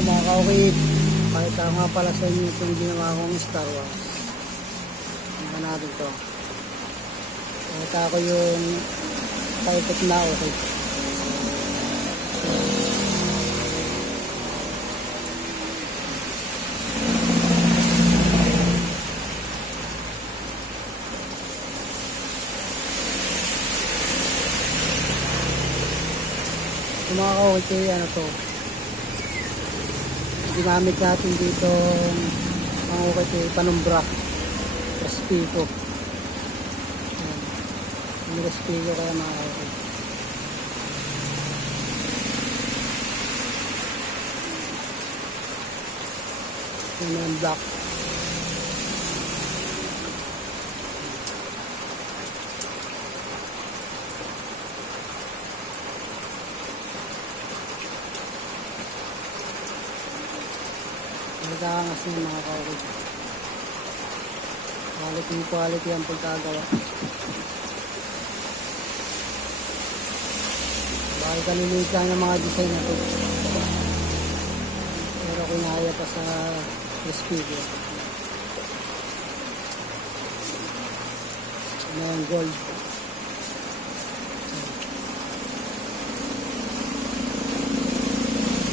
mga kaukit. Pakita ko nga pala sa inyo itong ginawa kong Star Wars. Tingnan natin to. Pakita ko yung paikot na okay. Mga kaukit eh, ano to. Ginamit natin dito mga ukit eh, panumbra. Respico. Ayan. Yung respico kaya mga kaukit. Yun yung black. Nagkakangas ng mga kaukit. Quality quality ang pagkagawa. Bakit kaliliit lang ng mga design na to. Pero kinaya pa sa Respeto. Ano yung gold.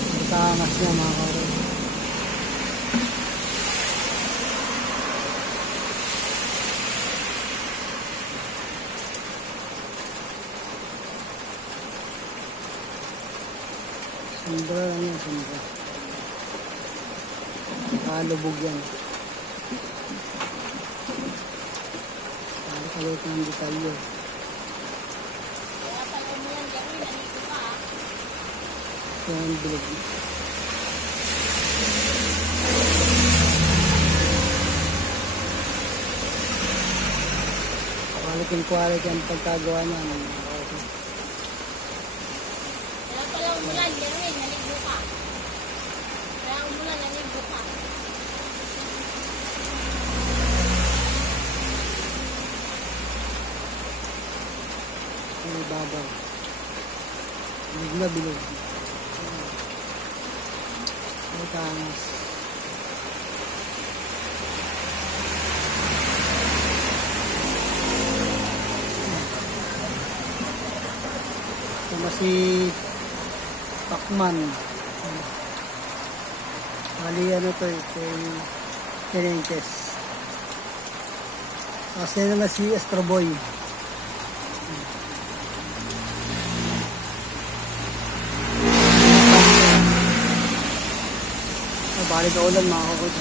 Nagkakangas niya mga kaukit. Sombra lang yan, sombra. Nakalubog yan. Nakakalit ng detalye. Kaya pala mo yan gawin, nandito ka ah. Ito yung bilog. Quality quality ang pagkagawa niya. Kaya pala umulan, gawin, naligo ka. Kaya umulan, naligo ka. Ang ibabaw. Bilog na bilog. Ay, tangas. Tama si Pacman. Mali ano to eh, kay Tenentes. Kasi na si Astro Boy. Oh, balik ka ulan mga kakot.